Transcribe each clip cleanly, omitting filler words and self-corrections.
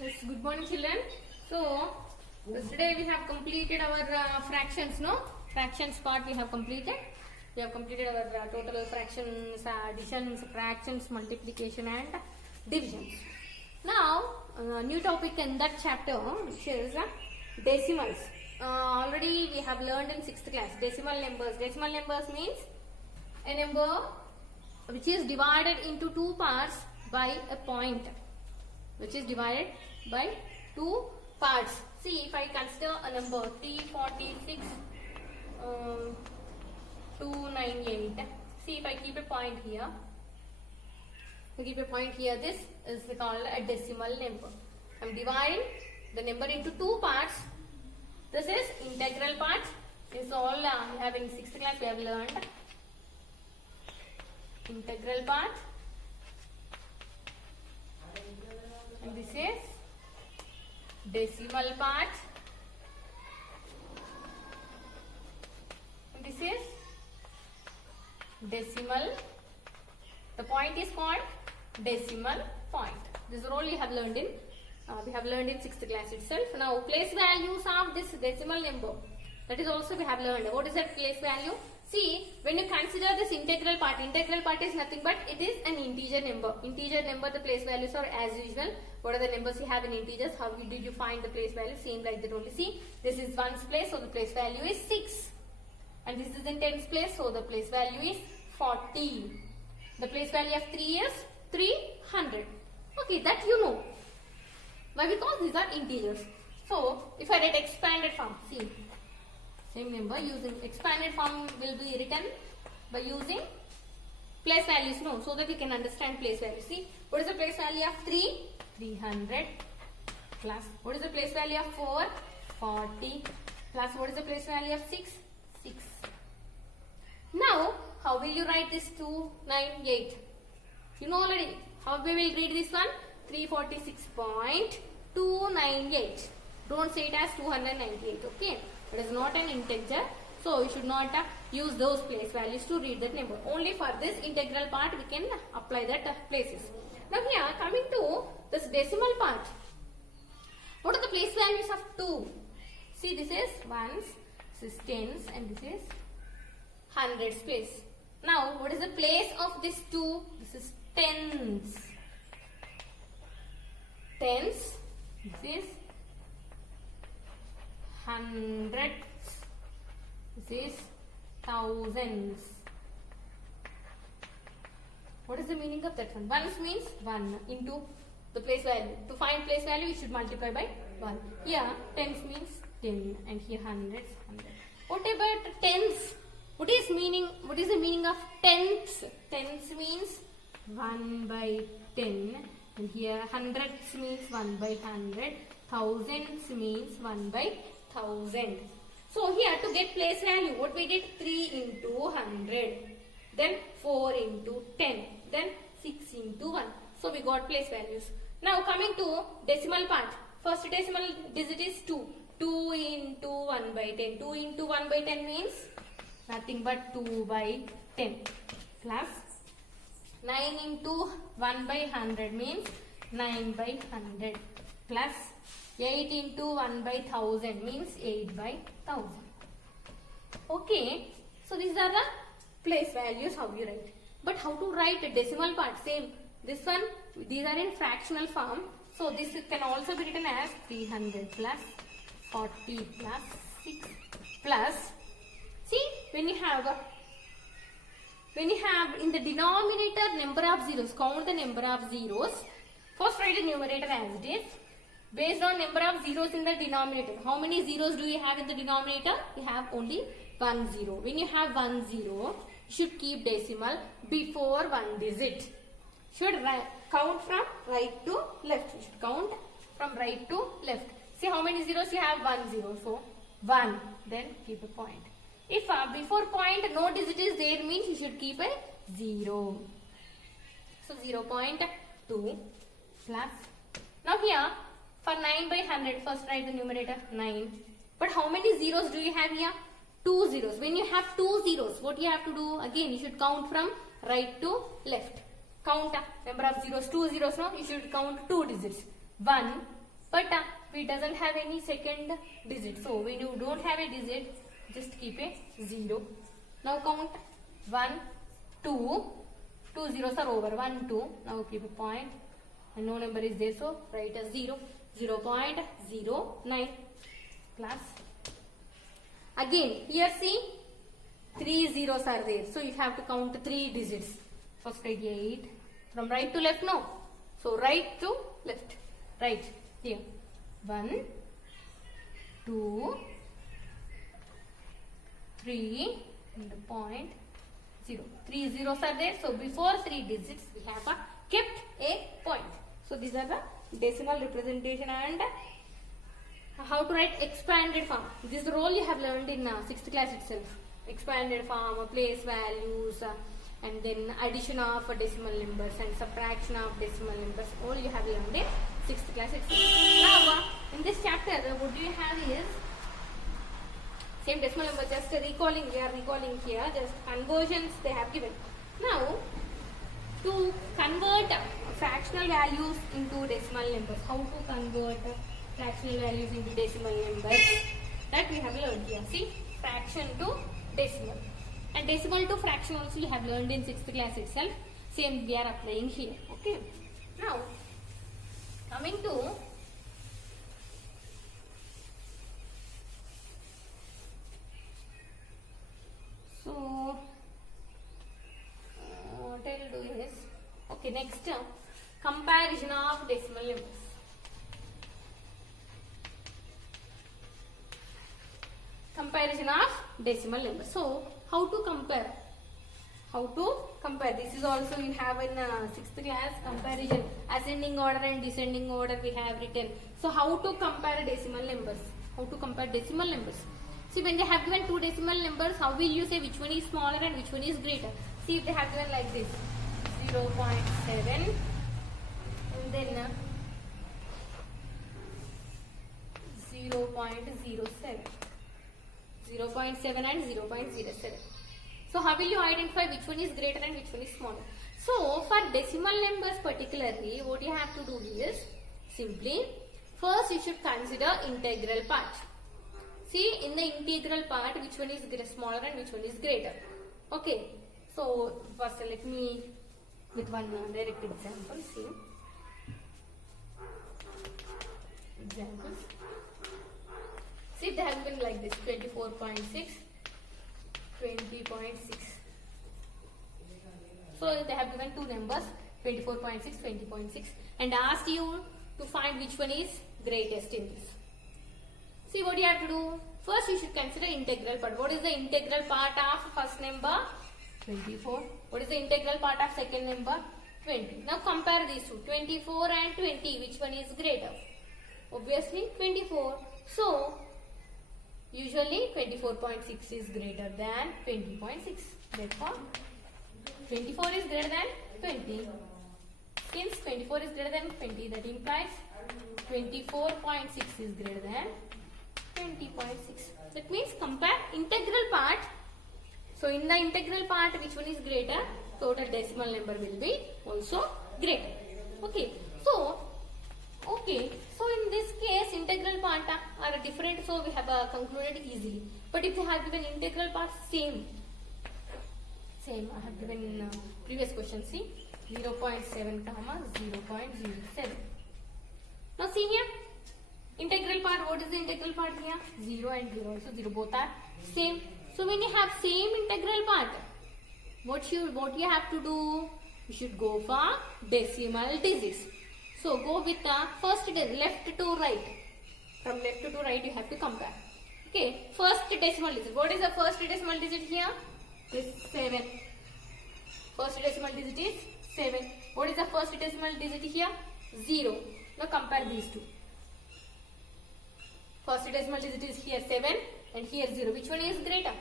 Yes, good morning children. So today we have completed our fractions, no? Fractions part we have completed. We have completed our total fractions, addition, subtractions, multiplication and divisions. Now new topic in that chapter which is decimals. Already we have learned in 6th class decimal numbers. Decimal numbers means a number which is divided into two parts by a point, which is divided by two parts. See, if I consider a number 346, 298. See, if I keep a point here, this is called a decimal number. I am dividing the number into two parts. This is integral part. This is all we have in 6th class we have learned. Integral part. And this is decimal part. And this is decimal. The point is called decimal point. This is all we have learned in 6th class itself. Now place values of this decimal number. That is also we have learned. What is that place value? See, when you consider this integral part is nothing but it is an integer number. Integer number, the place values are as usual. What are the numbers you have in integers? How did you find the place value? Same like that only. See, this is 1's place, so the place value is 6. And this is in 10's place, so the place value is 40. The place value of 3 is 300. Okay, that you know. Why? Because these are integers. So, if I write expanded form, see, same number using expanded form will be written by using place values, no, so that we can understand place value. See, what is the place value of 3? 300 plus what is the place value of 4? 40 plus what is the place value of 6? 6. Now, how will you write this 298? You know already. How we will read this one? 346.298. Don't say it as 298, okay? It is not an integer, so we should not use those place values to read that number. Only for this integral part we can apply that places. Now here coming to this decimal part. What are the place values of 2? See, this is ones, this is tens and this is hundreds place. Now what is the place of this 2? This is tens. Tens, this is hundreds, this is thousands. What is the meaning of that one? Ones means 1 into the place value. To find place value, you should multiply by 1. Here, tens means 10 and here hundreds, 100. What about tens? What is the meaning of tens? Tens means 1 by 10 and here hundreds means 1 by 100. Thousands means 1 by 1000. So here to get place value, what we did? 3 into 100, then 4 into 10, then 6 into 1. So we got place values. Now coming to decimal part. First decimal digit is 2. 2 into 1 by 10. 2 into 1 by 10 means nothing but 2 by 10 plus 9 into 1 by 100 means 9 by 100 plus 8 into 1 by 1000 means 8 by 1000. Okay, so these are the place values how you write. But how to write a decimal part? Same. This one, these are in fractional form. So this can also be written as 300 plus 40 plus 6 plus. See, when you have in the denominator number of zeros, count the number of zeros. First write the numerator as it is. Based on number of zeros in the denominator. How many zeros do you have in the denominator? You have only 1 zero. When you have 1 zero, you should keep decimal before 1 digit. Should count from right to left. You should count from right to left. See how many zeros you have? 1 zero. So 1. Then keep a point. If before point no digit is there means you should keep a 0. So 0.2 plus. Now here for 9 by 100, first write the numerator 9. But how many zeros do you have here? 2 zeros. When you have 2 zeros, what you have to do? Again, you should count from right to left. Count number of zeros, 2 zeros, no? You should count 2 digits. 1, but we doesn't have any second digit. So when you don't have a digit, just keep a 0. Now count 1, 2. 2 zeros are over. 1, 2. Now keep a point. And no number is there, so write as 0. 0.09. Class. Again, here see 3 zeros are there. So you have to count 3 digits. First write 8. From right to left, no. So right to left. Right. Here. 1, 2, 3, and the point 0. 3 zeros are there. So before 3 digits, we have kept a point. So these are the decimal representation and how to write expanded form. This role you have learned in 6th class itself. Expanded form, place values, and then addition of decimal numbers and subtraction of decimal numbers. All you have learned in 6th class itself. Now, in this chapter, what do you have is same decimal number, just recalling. We are recalling here, just conversions they have given. Now, to convert fractional values into decimal numbers, how to convert fractional values into decimal numbers, that we have learned here. See, fraction to decimal. And decimal to fraction also you have learned in 6th class itself. Same we are applying here. Okay. Now, coming to what I will do is, okay, next comparison of decimal numbers. Comparison of decimal numbers. So, how to compare? How to compare? This is also you have in 6th class comparison, ascending order and descending order we have written. So, how to compare decimal numbers? How to compare decimal numbers? See, when they have given 2 decimal numbers, how will you say which one is smaller and which one is greater? See, if they have given like this, 0.7 and then 0.07. 0.7 and 0.07. So how will you identify which one is greater and which one is smaller? So for decimal numbers particularly, what you have to do is simply first you should consider integral part. See, in the integral part, which one is smaller and which one is greater. Okay. So first let me with one direct example. See examples. See, they have been like this 24.6, 20.6. So they have given 2 numbers 24.6, 20.6 and asked you to find which one is greatest in this. See, what you have to do? First you should consider integral part. What is the integral part of first number? 24. What is the integral part of second number? 20. Now compare these two. 24 and 20. Which one is greater? Obviously 24. So usually 24.6 is greater than 20.6. Therefore 24 is greater than 20. Since 24 is greater than 20, that implies 24.6 is greater than 20.6. That means compare integral part. So in the integral part, which one is greater? Total decimal number will be also greater. Okay. So in this case, integral part are different. So we have concluded easily. But if you have given integral part same. I have given in previous question. See 0.7 comma 0.07. Now see here. Integral part, what is the integral part here? 0 and 0. So 0 both are same. So when you have same integral part, what you have to do? You should go for decimal digits. So go with the first left to right. From left to right you have to compare. Okay, first decimal digit. What is the first decimal digit here? This 7. First decimal digit is 7. What is the first decimal digit here? 0. Now compare these two. First decimal digit is here 7 and here 0. Which one is greater?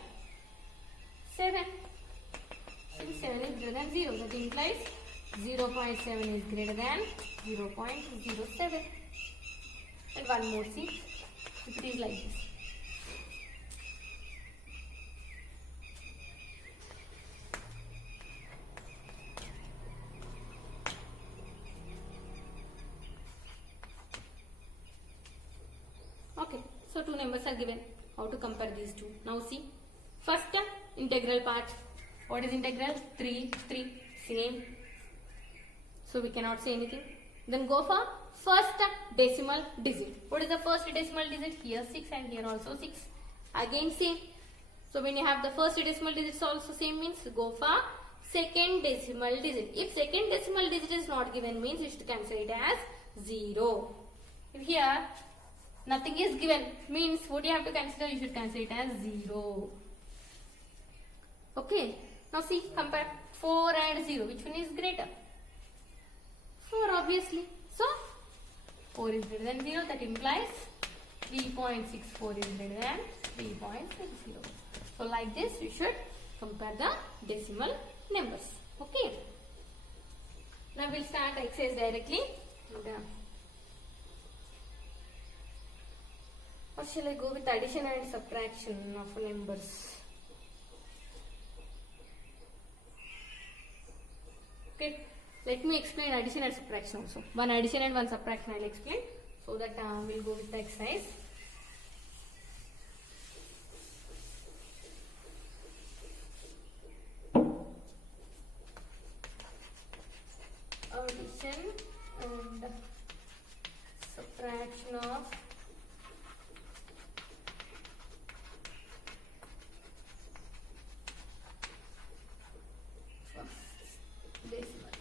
7. Since 7 is greater than 0, that implies 0.7 is greater than 0.07. And one more, see, if it is like this. two numbers are given. How to compare these two? Now see. First integral part. What is integral? 3, 3. Same. So we cannot say anything. Then go for first decimal digit. What is the first decimal digit? Here 6 and here also 6. Again same. So when you have the first decimal digits also same, means go for second decimal digit. If second decimal digit is not given, means you should consider it as 0. If here nothing is given, means what you have to consider? You should consider it as 0. Okay. Now see, compare 4 and 0. Which one is greater? 4 obviously. So 4 is greater than 0. That implies 3.64 is greater than 3.60. So like this we should compare the decimal numbers. Okay. Now we'll start exercise directly. Or shall I go with addition and subtraction of numbers? Okay. Let me explain addition and subtraction also. One addition and one subtraction I will explain. So that we'll go with the exercise. Addition and subtraction of decimals.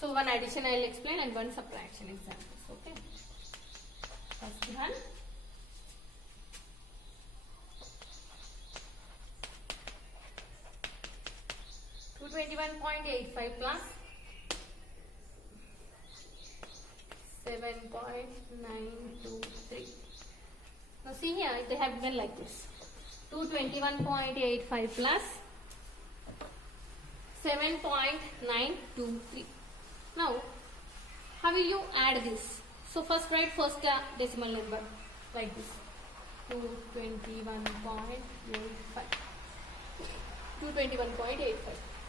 So one addition I will explain and one subtraction examples. Okay. First one. Two 21.85 plus 7.923. Now see here, they have given like this. 221.85 plus 7.923. Now, how will you add this? So first write first decimal number like this. 221.85. 221.85.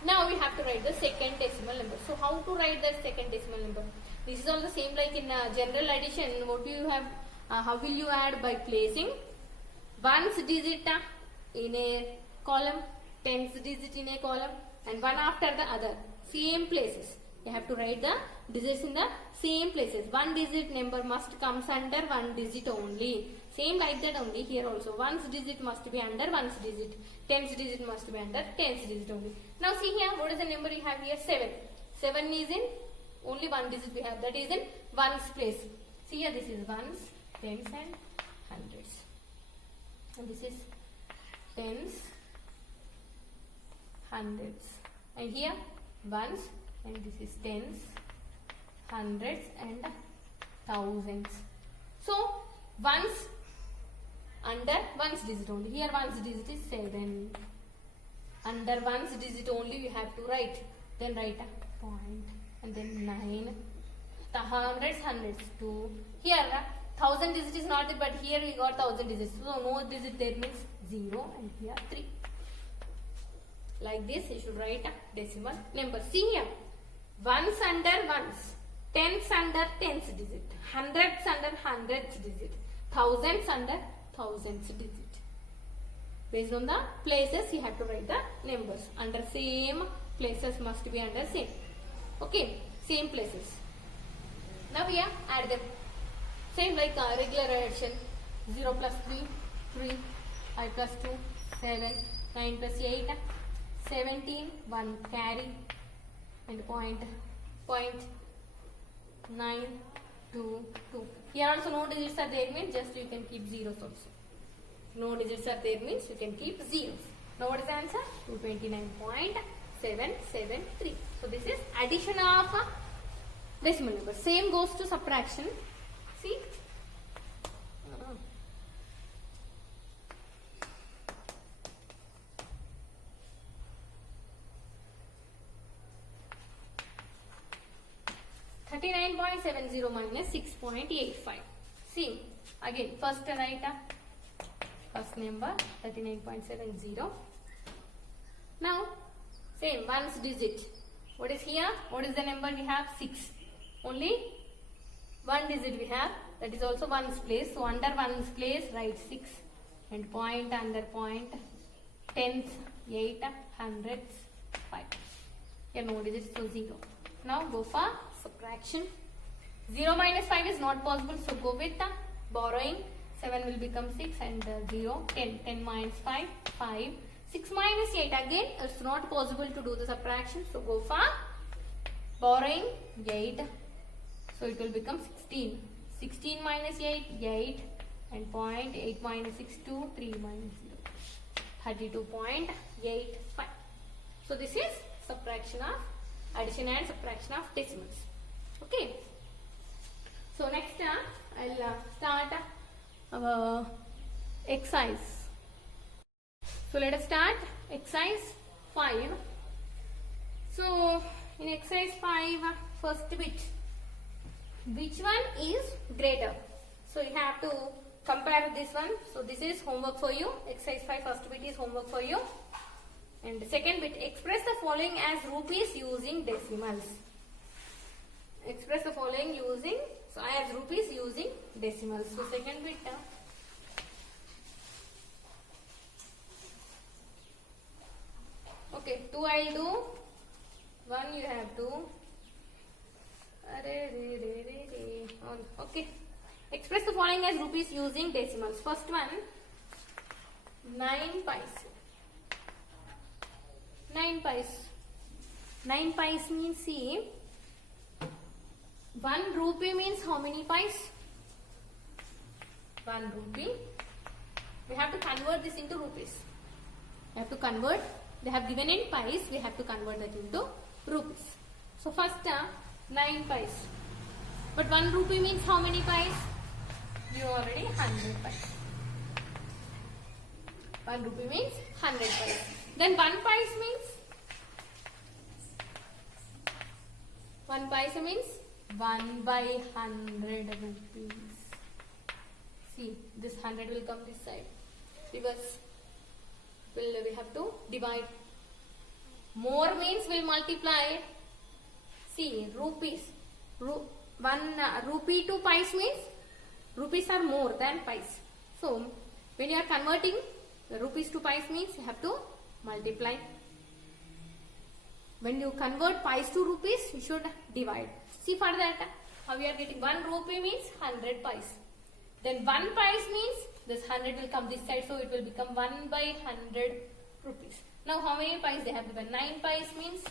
Now we have to write the second decimal number. So how to write the second decimal number? This is also same like in general addition. What do you have? How will you add? By placing ones digit in a column, tens digit in a column, and one after the other, same places. You have to write the digits in the same places. One digit number must comes under one digit only. Same like that only here also. Ones digit must be under ones digit. Tens digit must be under tens digit only. Now see here, what is the number you have here? 7. 7 is in only one digit we have. That is in ones place. See here, this is ones, tens and hundreds. And this is tens, hundreds. And here ones, and this is tens, hundreds and thousands. So ones under ones digit only. Here ones digit is 7. Under ones digit only you have to write. Then write a point and then 9. The hundreds, 2. Here 1000 digit is not there, but here we got 1000 digits. So no digit there means 0, and here 3. Like this you should write a decimal number. See here. Ones under ones, tens under tens digit, hundreds under hundreds digit, thousands under thousands digit. Based on the places you have to write the numbers. Under same places must be under same. Okay, same places. Now we add them. Same like regular addition. 0 plus 3, 3, 5 plus 2, 7, 9 plus 8, 17, 1 carry, and point 9, 2, 2. Here also no digits are there means just you can keep zeros also. No digits are there means you can keep zeros. Now what is the answer? 229.773. So this is addition of decimal number. Same goes to subtraction. See? 39.70 minus 6.85. See, again, first write first number 39.70. Now, same ones digit. What is here? What is the number we have? 6. Only one digit we have, that is also ones place. So under ones place write 6 and point under point, tens, 8, hundreds, 5. Here no digits, so 0. Now go for subtraction. 0 minus 5 is not possible, so go with borrowing. 7 will become 6 and 0, 10. 10 minus 5, 5. 6 minus 8, again it's not possible to do the subtraction, so go for borrowing 8. So it will become 16. 16 minus 8, 8 and point, 8 minus 6, 2, 3 minus 0. 32.85. So this is subtraction of addition and subtraction of decimals. Okay. So next I'll start our exercise. So let us start exercise 5. So in exercise 5, first bit, which one is greater? So you have to compare this one. So this is homework for you. Exercise 5 first bit is homework for you. And the second bit, express the following as rupees using decimals. Express the following using, so as rupees using decimals. So second bit, okay, 2 I'll do, 1 you have to, okay. Express the following as rupees using decimals. First one, 9 pice. 9 pice. 9 pice means, see, 1 rupee means how many pice? 1 rupee. We have to convert this into rupees. We have to convert. They have given in pice. We have to convert that into rupees. So first 9 pice. But 1 rupee means how many pice? You already 100 pice. 1 rupee means 100 pice. Then 1 pice means? 1 paisa means 1 by 100 rupees. See, this 100 will come this side. Reverse. We have to divide. More means we'll multiply. See, rupees. 1 rupee to pice means rupees are more than pice. So, when you are converting the rupees to pice means you have to multiply. When you convert pice to rupees, you should divide. See for that, how we are getting 1 rupee means 100 pice. Then 1 pice means this 100 will come this side, so it will become 1 by 100 rupees. Now how many pice they have given? 9 pice means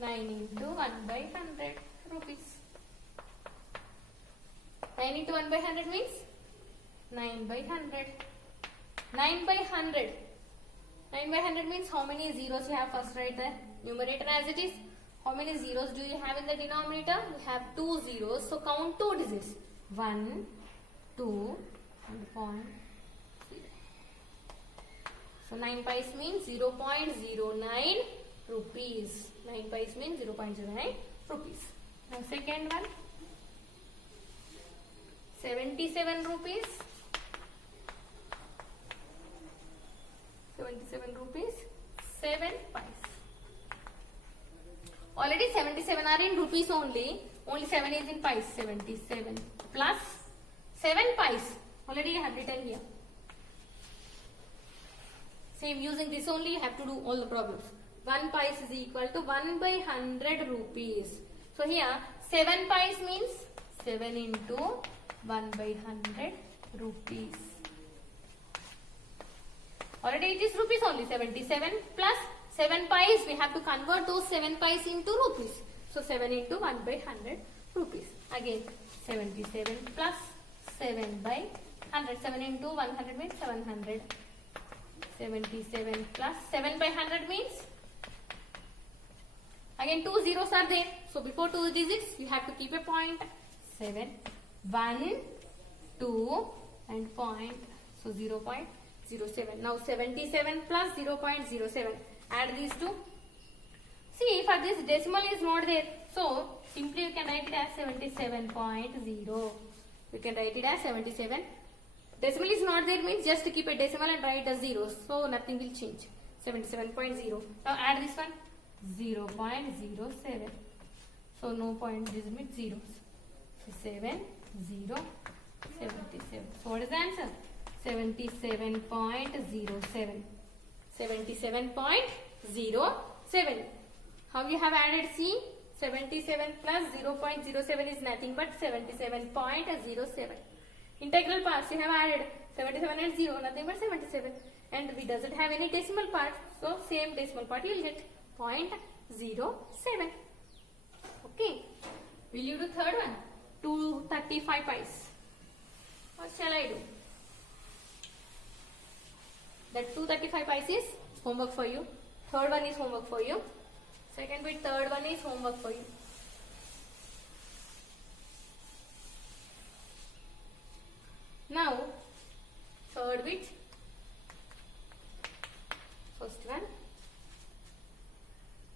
9 into 1 by 100 rupees. 9 into 1 by 100 means 9 by 100. 9 by 100. 9 by 100 means how many zeros you have? First write the numerator as it is. How many zeros do you have in the denominator? You have 2 zeros. So count 2 digits. 1, 2 and point 0. So 9 pice means 0.09 rupees. 9 pice means 0.09 rupees. Now second one. 77 rupees. 77 rupees, 7 pice. Already 77 are in rupees only 7 is in pice. 77 plus 7 pice. Already I have written here. Same, using this only you have to do all the problems. 1 pice is equal to 1 by 100 rupees. So here 7 pice means 7 into 1 by 100 rupees. Already it is rupees only. 77 plus 7 pice. We have to convert those 7 pice into rupees. So 7 into 1 by 100 rupees. Again 77 plus 7 by 100. 7 into 100 means 700. 77 plus 7 by 100 means, again 2 zeros are there. So before 2 digits you have to keep a point. 7, 1, 2 and point. So 0.07. Now 77 plus 0.07. Add these two. See, for this decimal is not there. So simply you can write it as 77.0. You can write it as 77. Decimal is not there means just keep a decimal and write as zeros. So nothing will change. 77.0. Now add this one. 0.07. So no point means zeros. So 7, 0, 77. So what is the answer? 77.07. 77.07. How you have added? See, 77 plus 0.07 is nothing but 77.07. Integral parts you have added 77 and 0, nothing but 77. And we doesn't have any decimal part, so same decimal part you will get 0.07. Okay. Will you do third one? 235 pies. What shall I do? That 235 pies is homework for you. Third one is homework for you. Second bit, third one is homework for you. Now, third bit, first one,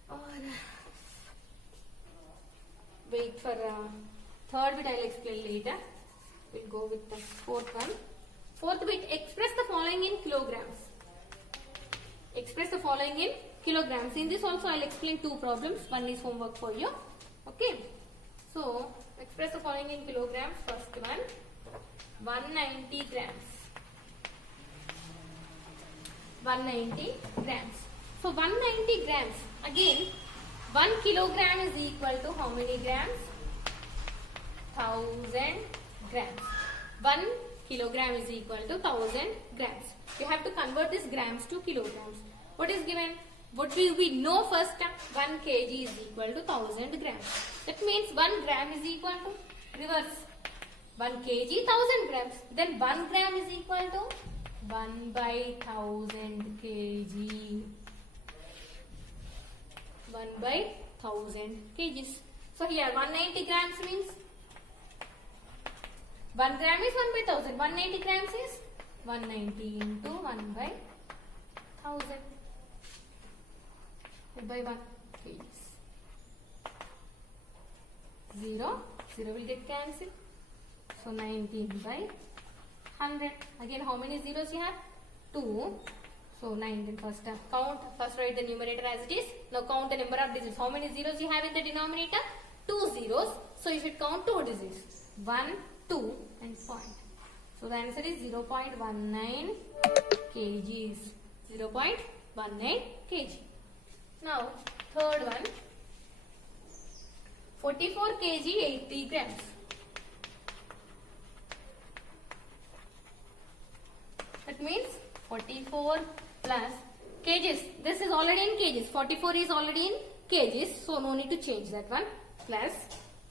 or wait for third bit, I will explain later. We'll go with the fourth one. Fourth bit, express the following in kilograms. Express the following in kilograms. In this also I will explain two problems. One is homework for you. Okay. So, express the following in kilograms. First one, 190 grams. 190 grams. So 190 grams. Again, 1 kilogram is equal to how many grams? 1000 grams. 1 kilogram is equal to 1000 grams. You have to convert this grams to kilograms. What is given? What will we know first? 1 kg is equal to 1000 grams. That means 1 gram is equal to, reverse, 1 kg 1000 grams. Then 1 gram is equal to 1 by 1000 kg. 1 by 1000 kgs. So here 190 grams means 1 gram is 1 by 1000. 190 grams is 190 into 1 by 1000 by 1 kgs. 0 will get cancelled. So 19 by 100. Again, how many zeros you have? 2. So 19 first count. First write the numerator as it is. Now count the number of digits. How many zeros you have in the denominator? 2 zeros. So you should count 2 digits. 1, 2 and point. So the answer is 0.19 kgs. 0.19 kg. Now third one, 44 kg 80 grams. That means 44 plus kgs. This is already in kgs. 44 is already in kgs. So no need to change that one. Plus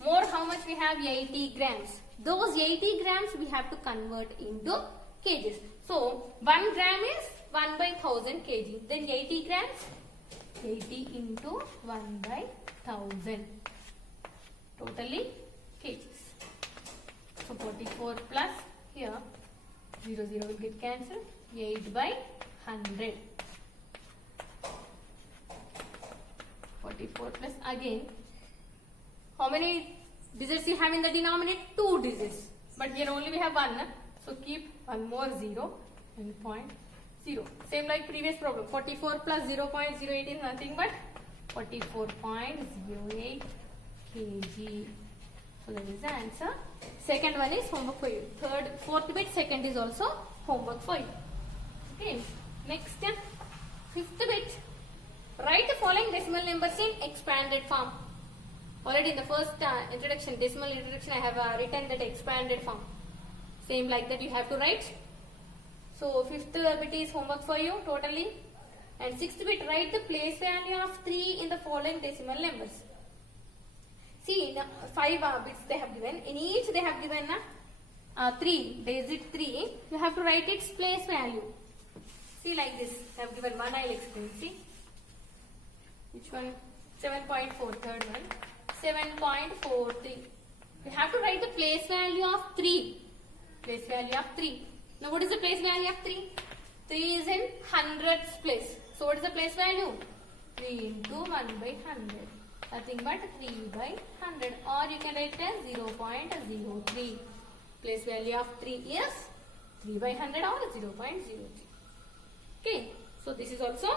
more, how much we have? 80 grams. Those 80 grams we have to convert into kgs. So 1 gram is 1 by 1000 kg. Then 80 grams, 80 into 1 by 1000. Totally kgs. So 44 plus here 0 will get cancelled. 8 by 100. 44 plus again. How many digits you have in the denominator? 2 digits. But here only we have 1. So keep one more 0 and 0. Same like previous problem. 44 plus 0.08 is nothing but 44.08 kg. So that is the answer. Second one is homework for you. Fourth bit, second is also homework for you. Okay. Next, fifth bit. Write the following decimal numbers in expanded form. Already in the first decimal introduction, I have written that expanded form. Same like that you have to write. So fifth bit is homework for you totally. And sixth bit, write the place value of 3 in the following decimal numbers. See, 5 bits they have given. In each they have given 3, digit 3. You have to write its place value. See like this. They have given 1, I will explain. See. Which one? 7.4, third one. 7.43. We have to write the place value of 3. Place value of 3. Now what is the place value of 3? 3 is in hundreds place. So what is the place value? 3 into 1 by 100. Nothing but 3 by 100. Or you can write as 0.03. Place value of 3 is 3 by 100 or 0.03. Okay. So this is also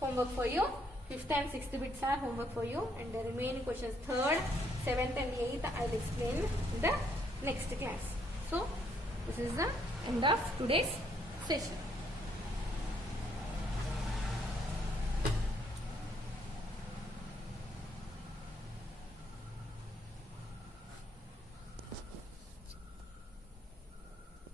homework for you. 5th and 6th bits are homework for you, and the remaining questions 3rd, 7th and 8th I'll explain in the next class. So this is the end of today's session.